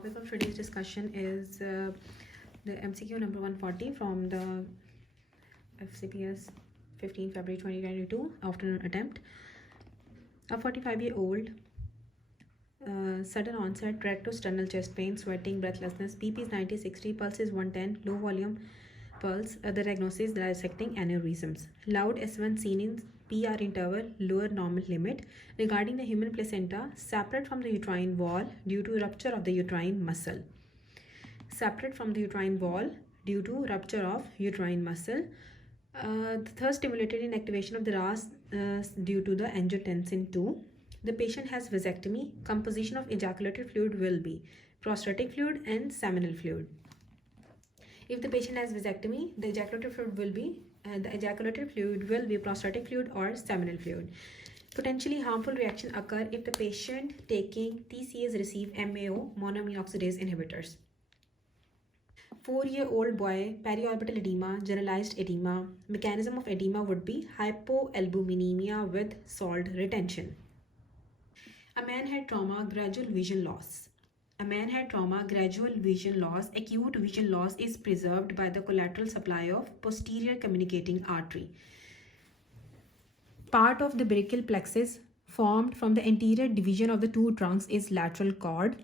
topic of today's discussion is the MCQ number 140 from the FCPS 15 February 2022 afternoon attempt. A 45-year-old sudden onset rectosternal chest pain, sweating, breathlessness, BP is 90/60, pulse is 110, low volume pulse. The diagnosis dissecting aneurysms. Loud S1 seen in PR interval, lower normal limit. Regarding the human placenta, separate from the uterine wall due to rupture of the uterine muscle. Separate from the uterine wall due to rupture of uterine muscle. The third stimulated in activation of the RAS due to the angiotensin 2. The patient has vasectomy. Composition of ejaculated fluid will be prostatic fluid and seminal fluid. If the patient has vasectomy, the ejaculated fluid will be prostatic fluid or seminal fluid. Potentially harmful reaction occur if the patient taking TCAs receive MAO, monoamine oxidase inhibitors. 4-year-old boy, periorbital edema, generalized edema. Mechanism of edema would be hypoalbuminemia with salt retention. A man had trauma, gradual vision loss. Acute vision loss is preserved by the collateral supply of posterior communicating artery. Part of the brachial plexus formed from the anterior division of the two trunks is lateral cord.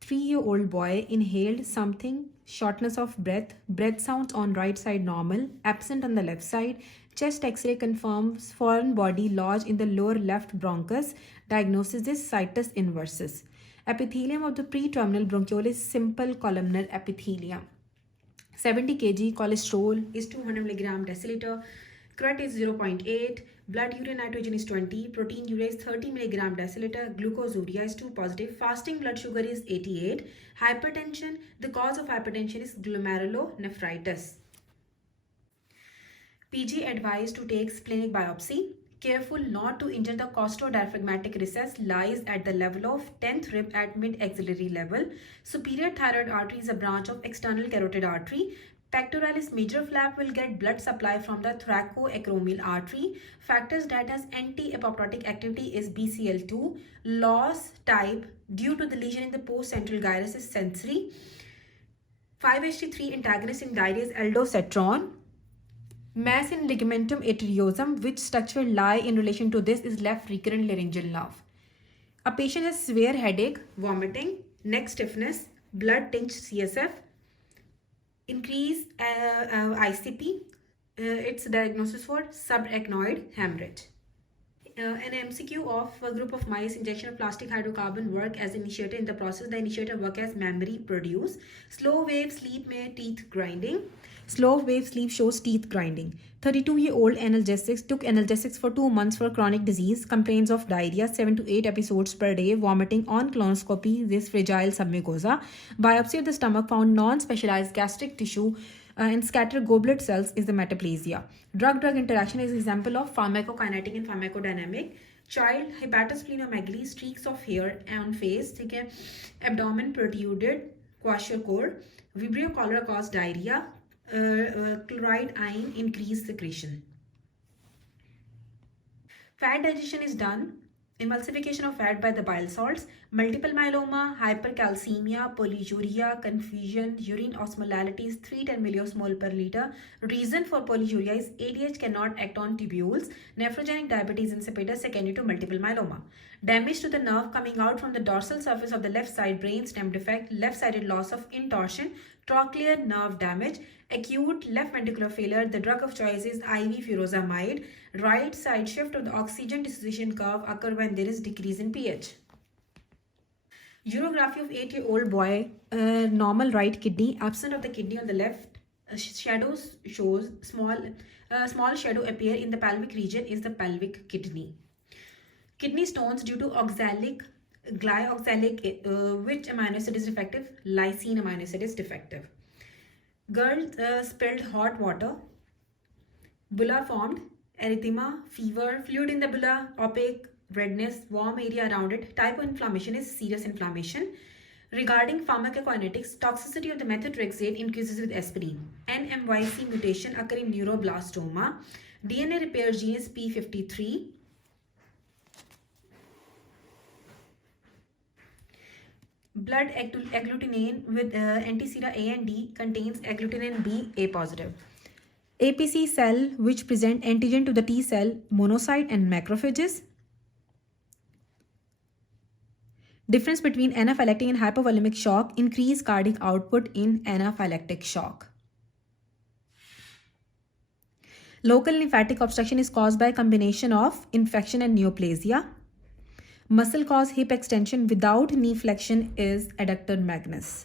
3-year-old boy inhaled something, shortness of breath sounds on right side normal, absent on the left side. Chest x-ray confirms foreign body lodged in the lower left bronchus. Diagnosis is situs inversus. Epithelium of the pre-terminal bronchiole is simple columnar epithelium. 70 kg, cholesterol is 200 mg deciliter, CREAT is 0.8, blood urine nitrogen is 20, protein urea is 30 mg deciliter, glucosuria is 2 positive, fasting blood sugar is 88, hypertension, the cause of hypertension is glomerulonephritis. PG advised to take splenic biopsy. Careful not to injure the costodiaphragmatic recess, lies at the level of 10th rib at mid-axillary level. Superior thyroid artery is a branch of external carotid artery. Pectoralis major flap will get blood supply from the thoracoacromial artery. Factors that has anti-apoptotic activity is BCL2. Loss type due to the lesion in the postcentral gyrus is sensory. 5-HT3 antagonist in diarrhea is aldosterone. Mass in ligamentum arteriosum, which structure lie in relation to this, is left recurrent laryngeal nerve. A patient has severe headache, vomiting, neck stiffness, blood tinged CSF, increased ICP. It's diagnosis for subarachnoid hemorrhage. An MCQ of a group of mice, injection of plastic hydrocarbon work as initiator. In the process, the initiator work as memory produce. Slow wave sleep may teeth grinding. Slow wave sleep shows teeth grinding. 32-year-old took analgesics for 2 months for chronic disease, complains of diarrhea, 7 to 8 episodes per day, vomiting on colonoscopy, this fragile submucosa. Biopsy of the stomach found non-specialized gastric tissue and scattered goblet cells is the metaplasia. Drug-drug interaction is example of pharmacokinetic and pharmacodynamic. Child, hepatosplenomegaly, streaks of hair on face, abdomen protruded, kwashiorkor. Vibrio cholera caused diarrhea. Chloride ion increased secretion. Fat digestion is done. Emulsification of fat by the bile salts. Multiple myeloma, hypercalcemia, polyuria, confusion, urine osmolality is 310 milliosmol per liter. Reason for polyuria is ADH cannot act on tubules. Nephrogenic diabetes insipidus secondary to multiple myeloma. Damage to the nerve coming out from the dorsal surface of the left side, brain stem defect, left-sided loss of intorsion, trochlear nerve damage, acute left ventricular failure. The drug of choice is IV furosemide. Right side shift of the oxygen dissociation curve occur when there is decrease in pH. Urography of 8-year-old boy, normal right kidney, absent of the kidney on the left. Shadows shows small shadow appear in the pelvic region is the pelvic kidney. Kidney stones due to glyoxalic, which amino acid is defective? Lysine amino acid is defective. Girl spilled hot water. Bulla formed, erythema, fever, fluid in the bulla, opaque, redness, warm area around it. Type of inflammation is serous inflammation. Regarding pharmacokinetics, toxicity of the methotrexate increases with aspirin. NMYC mutation occur in neuroblastoma. DNA repair gene is P53. Blood agglutinin with antisera A and D contains agglutinin B A positive. APC cell which present antigen to the T cell, monocyte and macrophages. Difference between anaphylactic and hypovolemic shock, increase cardiac output in anaphylactic shock. Local lymphatic obstruction is caused by a combination of infection and neoplasia. Muscle cause hip extension without knee flexion is adductor magnus.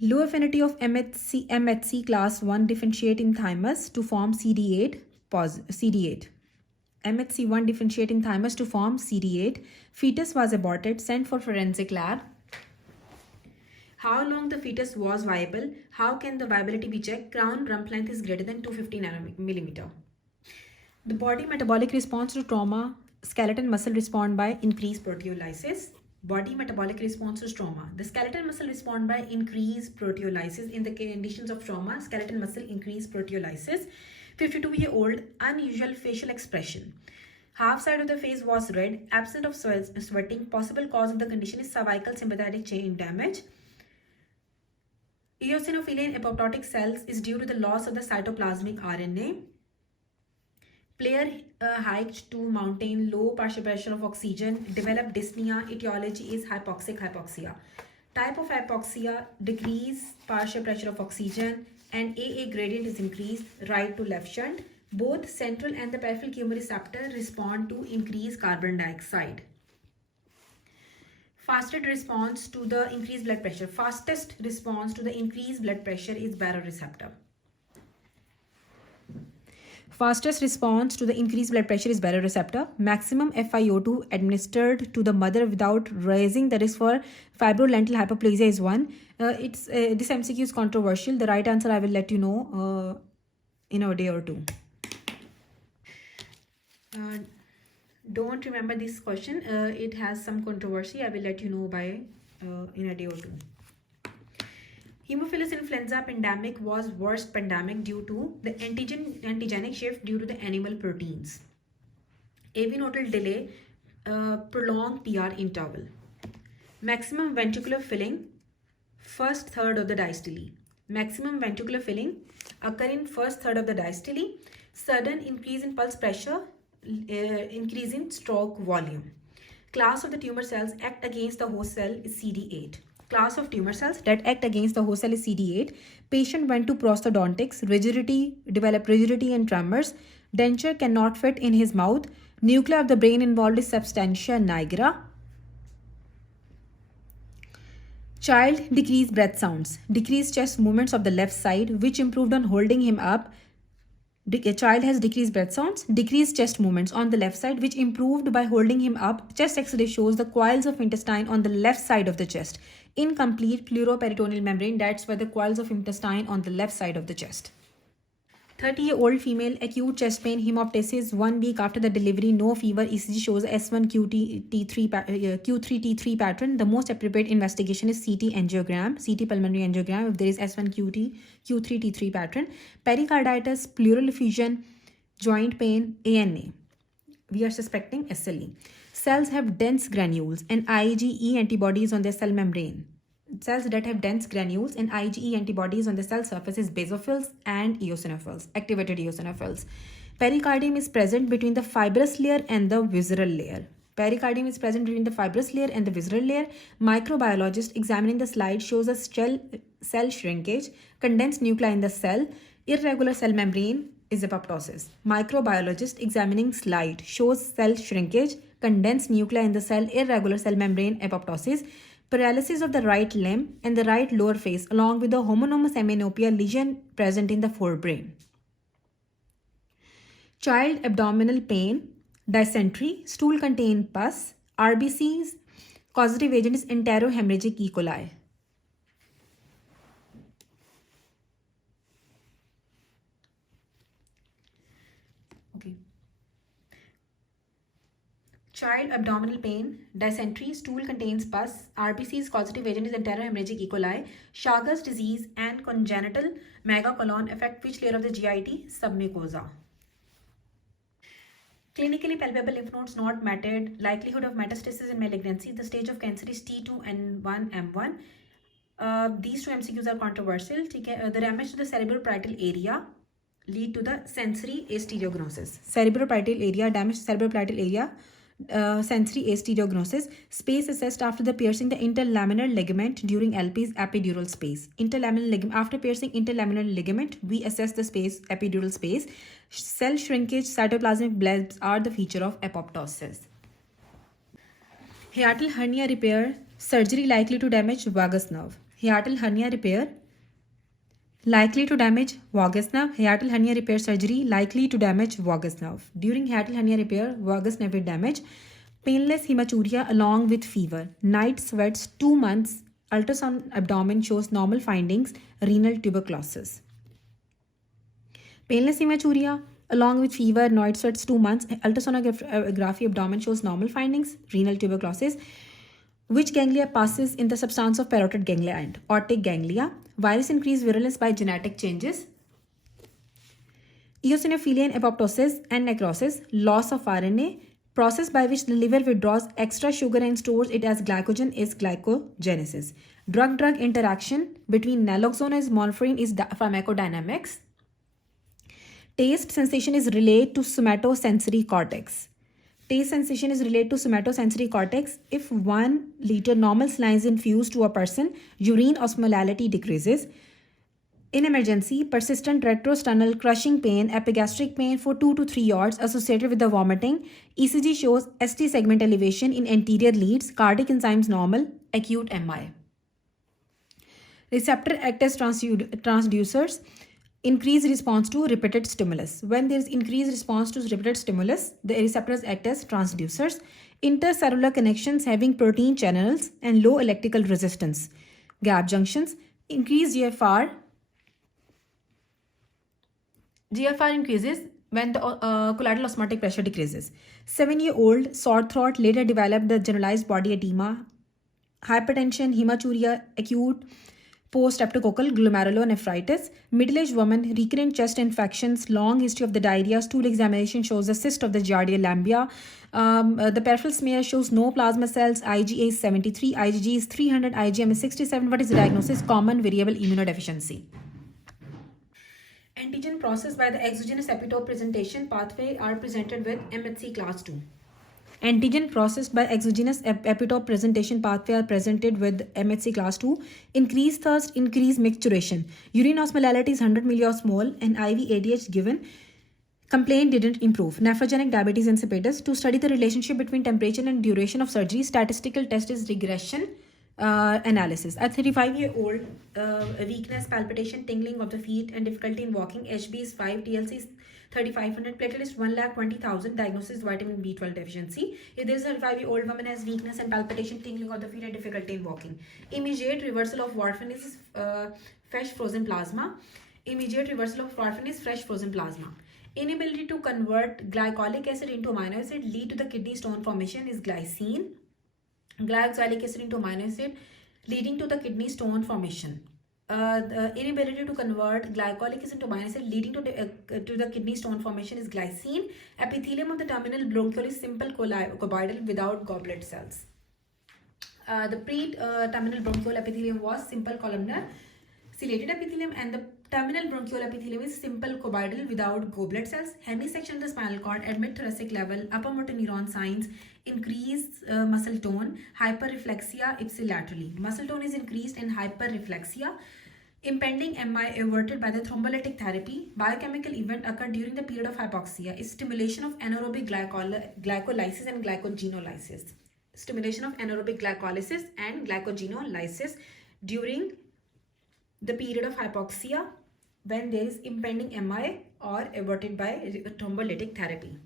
Low affinity of MHC class 1 differentiate in thymus to form CD8. CD8. MHC1 differentiate in thymus to form CD8. Fetus was aborted, sent for forensic lab. How long the fetus was viable? How can the viability be checked? Crown rump length is greater than 250 nanometer. The body metabolic response to trauma. Skeletal muscle respond by increased proteolysis. Body metabolic response to trauma. The skeletal muscle respond by increased proteolysis. In the conditions of trauma, skeletal muscle increase proteolysis. 52-year-old, unusual facial expression. Half side of the face was red, absent of sweating. Possible cause of the condition is cervical sympathetic chain damage. Eosinophilia in apoptotic cells is due to the loss of the cytoplasmic RNA. Player hiked to mountain, low partial pressure of oxygen, developed dyspnea. Etiology is hypoxic hypoxia. Type of hypoxia, decreased partial pressure of oxygen, and AA gradient is increased, right to left shunt. Both central and the peripheral chemoreceptor respond to increased carbon dioxide. Fastest response to the increased blood pressure. Fastest response to the increased blood pressure is baroreceptor. Fastest response to the increased blood pressure is baroreceptor. Maximum FiO2 administered to the mother without raising the risk for fibrolental hyperplasia is 1. This MCQ is controversial. The right answer I will let you know in a day or two. Don't remember this question. It has some controversy. I will let you know by in a day or two. Haemophilus influenza pandemic was worst pandemic due to the antigenic shift due to the animal proteins. Avinodal delay, prolonged PR interval. Maximum ventricular filling, first third of the diastole. Maximum ventricular filling occur in first third of the diastole. Sudden increase in pulse pressure, increase in stroke volume. Class of the tumor cells act against the host cell is CD8. Class of tumor cells that act against the host cell is CD8. Patient went to prosthodontics. Developed rigidity and tremors. Denture cannot fit in his mouth. Nuclei of the brain involved is substantia nigra. Child decreased breath sounds. Decreased chest movements of the left side, which improved on holding him up. A child has decreased breath sounds, decreased chest movements on the left side, which improved by holding him up. Chest X-ray shows the coils of intestine on the left side of the chest. Incomplete pleuroperitoneal membrane, that's why the coils of intestine on the left side of the chest. 30-year-old female, acute chest pain, hemoptysis 1 week after the delivery, no fever, ECG shows S1 Q3T3 pattern. The most appropriate investigation is CT angiogram, CT pulmonary angiogram if there is S1 Q3T3 pattern. Pericarditis, pleural effusion, joint pain, ANA. We are suspecting SLE. Cells have dense granules and IgE antibodies on their cell membrane. Cells that have dense granules and IgE antibodies on the cell surface is basophils and eosinophils, activated eosinophils. Pericardium is present between the fibrous layer and the visceral layer. Pericardium is present between the fibrous layer and the visceral layer. Microbiologist examining the slide shows a cell shrinkage, condensed nuclei in the cell, irregular cell membrane is apoptosis. Microbiologist examining slide shows cell shrinkage, condensed nuclei in the cell, irregular cell membrane, apoptosis. Paralysis of the right limb and the right lower face along with the homonymous hemianopia lesion present in the forebrain. Child abdominal pain, dysentery, stool contain pus, RBCs, causative agent is enterohemorrhagic E. coli. Okay. Child abdominal pain, dysentery, stool contains pus, RBC's causative agent is enterohemorrhagic E. coli. Chagas disease and congenital megacolon affect which layer of the GIT? Submucosa. Clinically palpable lymph nodes not matted, likelihood of metastasis in malignancy. The stage of cancer is T2N1 M1. These two MCQs are controversial. The damage to the cerebroparietal area lead to the sensory astereognosis. Cerebroparietal area, damage to cerebroparietal area, sensory astereognosis. Space assessed after the piercing the interlaminar ligament during LP's epidural space. Interlaminar ligament, after piercing interlaminar ligament, we assess the space, epidural space. Cell shrinkage, cytoplasmic blebs are the feature of apoptosis. Hiatal hernia repair, surgery likely to damage vagus nerve. Hiatal hernia repair likely to damage vagus nerve. Hiatal hernia repair surgery likely to damage vagus nerve. During hiatal hernia repair, vagus nerve damage. Painless hematuria along with fever. Night sweats 2 months. Ultrasound abdomen shows normal findings. Renal tuberculosis. Painless hematuria along with fever, night sweats 2 months. Ultrasonography abdomen shows normal findings. Renal tuberculosis. Which ganglia passes in the substance of parotid ganglia and aortic ganglia? Virus increase virulence by genetic changes. Eosinophilia in apoptosis and necrosis. Loss of RNA. Process by which the liver withdraws extra sugar and stores it as glycogen is glycogenesis. Drug-drug interaction between naloxone and morphine is pharmacodynamics. Taste sensation is related to somatosensory cortex. Taste sensation is related to somatosensory cortex. If 1 liter normal saline is infused to a person, urine osmolality decreases. In emergency, persistent retrosternal crushing pain, epigastric pain for 2 to 3 hours associated with the vomiting. ECG shows ST segment elevation in anterior leads, cardiac enzymes normal, acute MI. Receptor act as transducers. Increased response to repeated stimulus. When there is increased response to repeated stimulus, the receptors act as transducers. Intercellular connections having protein channels and low electrical resistance. Gap junctions. Increased GFR. GFR increases when the collateral osmotic pressure decreases. 7-year-old sore throat later developed the generalized body edema, hypertension, hematuria, acute post-streptococcal glomerulonephritis. Middle-aged woman, recurrent chest infections, long history of the diarrhea. Stool examination shows the cyst of the giardia lambia. The peripheral smear shows no plasma cells. IgA is 73, IgG is 300, IgM is 67. What is the diagnosis? Common variable immunodeficiency. Antigen processed by the exogenous epitope presentation pathway are presented with MHC class 2. Antigen processed by exogenous epitope presentation pathway are presented with MHC class 2. Increased thirst, increased micturition. Urine osmolality is 100 milliosmol and IV ADH given. Complaint didn't improve. Nephrogenic diabetes insipidus. To study the relationship between temperature and duration of surgery, statistical test is regression analysis. A 35-year-old, weakness, palpitation, tingling of the feet and difficulty in walking. HB is 5, TLC is 3500, platelet 1,20,000, diagnosis vitamin B12 deficiency. If there is a 35-year-old woman has weakness and palpitation, tingling of the feet and difficulty in walking. Immediate reversal of warfarin is fresh frozen plasma. Immediate reversal of warfarin is fresh frozen plasma. Inability to convert glycolic acid into amino acid lead to the kidney stone formation is glycine. Glyoxylic acid into amino acid leading to the kidney stone formation. The inability to convert glycolic acid into amino acid leading to the kidney stone formation is glycine. Epithelium of the terminal bronchiole is simple cuboidal without goblet cells. The pre-terminal bronchiole epithelium was simple columnar ciliated epithelium, and the terminal bronchiole epithelium is simple cuboidal without goblet cells. Hemisection of the spinal cord at mid-thoracic level, upper motor neuron signs, increased muscle tone, hyperreflexia ipsilaterally. Muscle tone is increased and hyperreflexia. Impending MI averted by the thrombolytic therapy. Biochemical event occurred during the period of hypoxia is stimulation of anaerobic glycolysis and glycogenolysis. Stimulation of anaerobic glycolysis and glycogenolysis during the period of hypoxia when there is impending MI or averted by thrombolytic therapy.